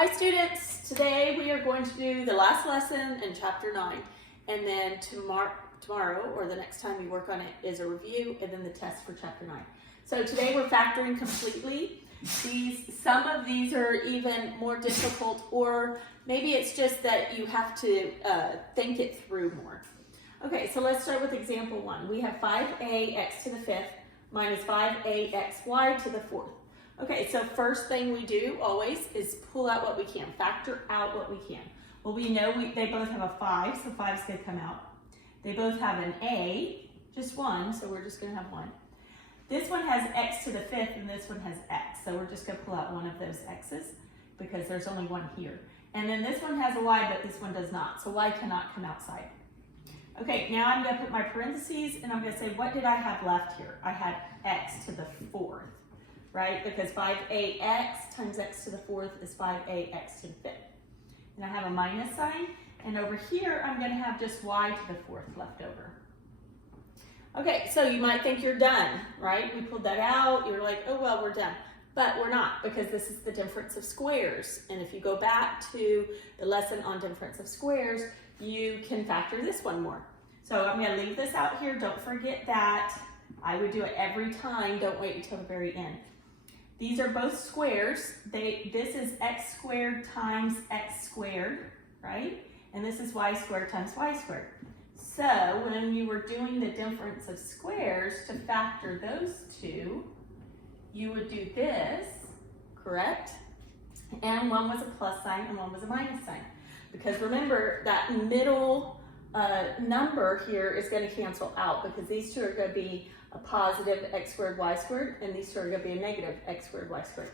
Hi students, today we are going to do the last lesson in chapter 9, and then tomorrow or the next time you work on it is a review and then the test for chapter 9. So today we're factoring completely. Some of these are even more difficult, or maybe it's just that you have to think it through more. Okay, so let's start with example 1. We have 5a x to the 5th minus 5a xy to the 4th. Okay, so first thing we do always is pull out what we can, factor out what we can. Well, we know they both have a 5, so 5's gonna come out. They both have an a, just one, so we're just gonna have 1. This one has x to the 5th and this one has x, so we're just gonna pull out one of those x's because there's only one here. And then this one has a y, but this one does not, so y cannot come outside. Okay, now I'm gonna put my parentheses and I'm gonna say, what did I have left here? I had x to the 4th. Right? Because 5ax times x to the 4th is 5ax to the 5th. And I have a minus sign, and over here I'm going to have just y to the 4th left over. Okay, so you might think you're done, right? We pulled that out, you're like, oh well, we're done. But we're not, because this is the difference of squares. And if you go back to the lesson on difference of squares, you can factor this one more. So I'm going to leave this out here. Don't forget that. I would do it every time. Don't wait until the very end. These are both squares. This is x squared times x squared, right? And this is y squared times y squared. So when you were doing the difference of squares, to factor those two, you would do this, correct? And one was a plus sign and one was a minus sign. Because remember, that middle number here is going to cancel out because these two are going to be a positive x squared y squared, and these two are going to be a negative x squared y squared.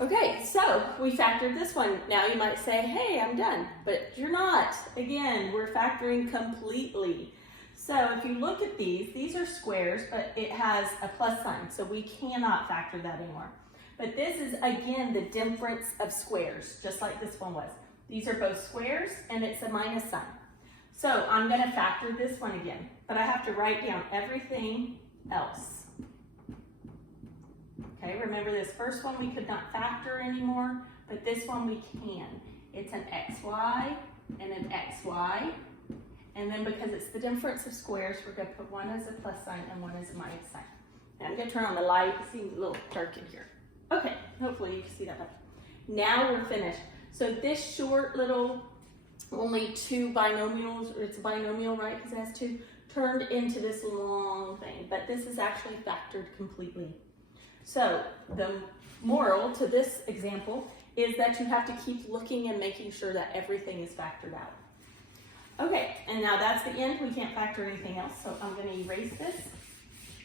Okay, so we factored this one. Now you might say, hey, I'm done, but you're not. Again, we're factoring completely. So if you look at these are squares, but it has a plus sign, so we cannot factor that anymore. But this is, again, the difference of squares, just like this one was. These are both squares, and it's a minus sign. So I'm going to factor this one again, but I have to write down everything else. Okay, remember this first one we could not factor anymore, but this one we can. It's an xy and an xy, and then because it's the difference of squares, we're going to put one as a plus sign and one as a minus sign. And I'm going to turn on the light. It seems a little dark in here. Okay, hopefully you can see that better. Now we're finished. So this short little only two binomials, or it's a binomial, right, because it has two, turned into this long thing, but this is actually factored completely. So the moral to this example is that you have to keep looking and making sure that everything is factored out. Okay, and now that's the end. We can't factor anything else, so I'm going to erase this,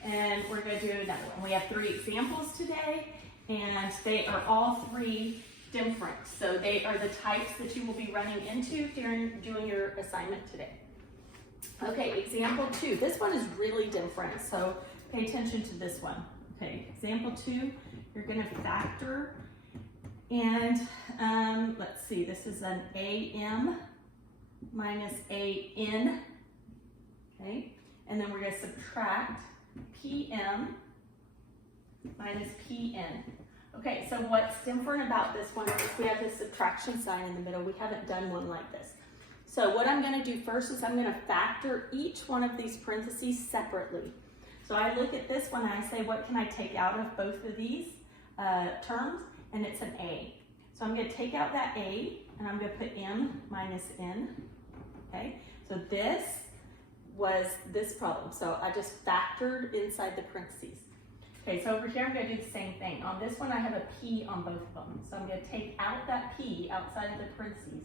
and we're going to do another one. We have 3 examples today, and they are all 3 different. So they are the types that you will be running into during doing your assignment today. Okay, example 2. This one is really different, so pay attention to this one. Okay, example 2, you're going to factor, and let's see, this is an AM minus AN, okay, and then we're going to subtract PM minus PN. Okay, so what's different about this one is we have this subtraction sign in the middle. We haven't done one like this. So what I'm going to do first is I'm going to factor each one of these parentheses separately. So I look at this one and I say, what can I take out of both of these terms? And it's an A. So I'm going to take out that A and I'm going to put M minus N. Okay, so this was this problem. So I just factored inside the parentheses. Okay, so over here I'm going to do the same thing. On this one I have a P on both of them. So I'm going to take out that P outside of the parentheses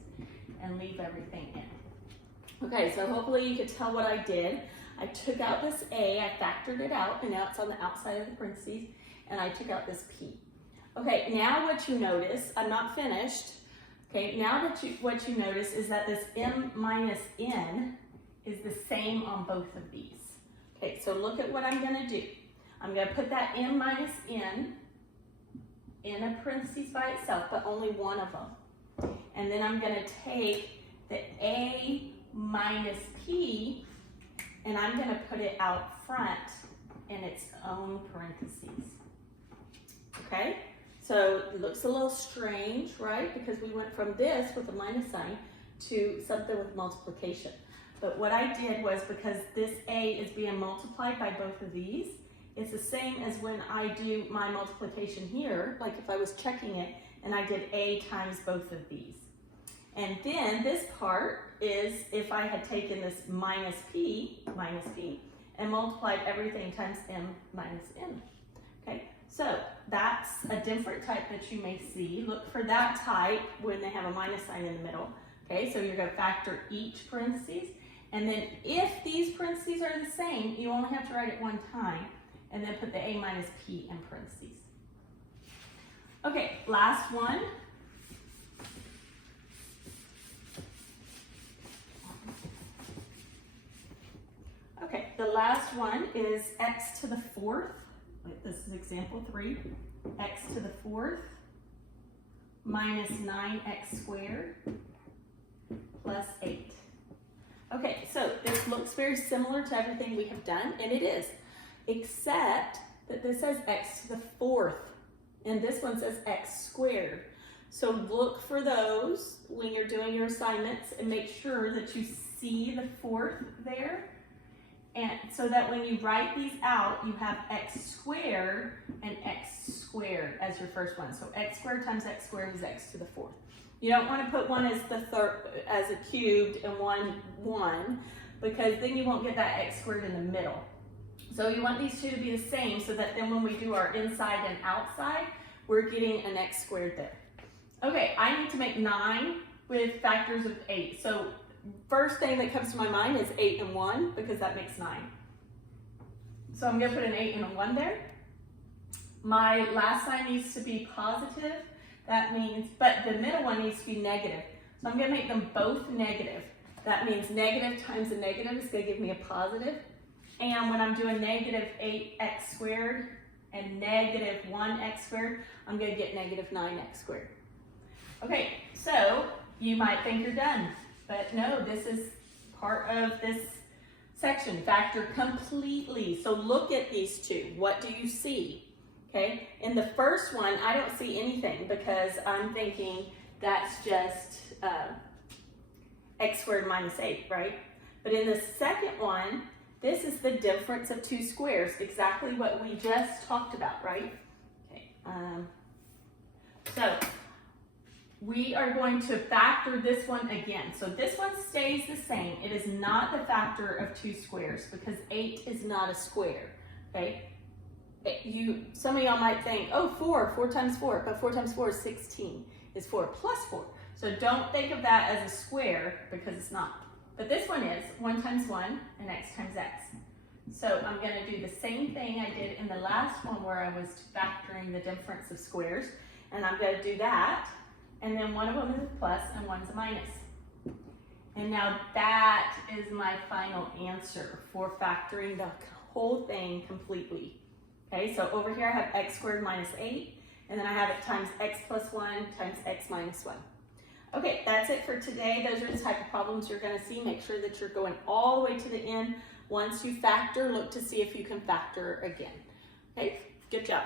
and leave everything in. Okay, so hopefully you could tell what I did. I took out this A, I factored it out, and now it's on the outside of the parentheses, and I took out this P. Okay, now what you notice, I'm not finished. Okay, now that what you notice is that this M minus N is the same on both of these. Okay, so look at what I'm going to do. I'm going to put that M minus N in a parentheses by itself, but only one of them. And then I'm going to take the A minus P, and I'm going to put it out front in its own parentheses. Okay? So it looks a little strange, right? Because we went from this with a minus sign to something with multiplication. But what I did was, because this A is being multiplied by both of these, it's the same as when I do my multiplication here, like if I was checking it and I did A times both of these. And then this part is if I had taken this minus P, and multiplied everything times M minus N. Okay, so that's a different type that you may see. Look for that type when they have a minus sign in the middle. Okay, so you're going to factor each parentheses. And then if these parentheses are the same, you only have to write it one time and then put the A minus P in parentheses. Okay, last one. Okay, the last one is x to the fourth. This is example 3. X to the fourth minus 9x squared plus 8. Okay, so this looks very similar to everything we have done, and it is, except that this says x to the fourth, and this one says x squared. So look for those when you're doing your assignments and make sure that you see the fourth there, and so that when you write these out, you have x squared and x squared as your first one. So x squared times x squared is x to the fourth. You don't want to put one as the third, as a cubed, and one, because then you won't get that x squared in the middle. So you want these two to be the same, so that then when we do our inside and outside, we're getting an x squared there. Okay, I need to make 9 with factors of 8. So first thing that comes to my mind is 8 and 1, because that makes 9. So I'm going to put an 8 and a 1 there. My last sign needs to be positive. That means, but the middle one needs to be negative. So I'm going to make them both negative. That means negative times a negative is going to give me a positive. And when I'm doing negative 8x squared and negative 1x squared, I'm going to get negative 9x squared. Okay, so you might think you're done, but no, this is part of this section. Factor completely. So look at these two. What do you see? Okay, in the first one, I don't see anything because I'm thinking that's just x squared minus 8, right? But in the second one, this is the difference of two squares, exactly what we just talked about, right? Okay, so we are going to factor this one again. So this one stays the same. It is not the factor of two squares because 8 is not a square, okay? Some of y'all might think, oh, 4 times 4, but 4 times 4 is 16. It's 4 plus 4. So don't think of that as a square because it's not. But this one is 1 times 1 and x times x. So I'm going to do the same thing I did in the last one where I was factoring the difference of squares. And I'm going to do that. And then one of them is a plus and one's a minus. And now that is my final answer for factoring the whole thing completely. Okay, so over here I have x squared minus 8, and then I have it times x plus 1 times x minus 1. Okay, that's it for today. Those are the type of problems you're going to see. Make sure that you're going all the way to the end. Once you factor, look to see if you can factor again. Okay, good job.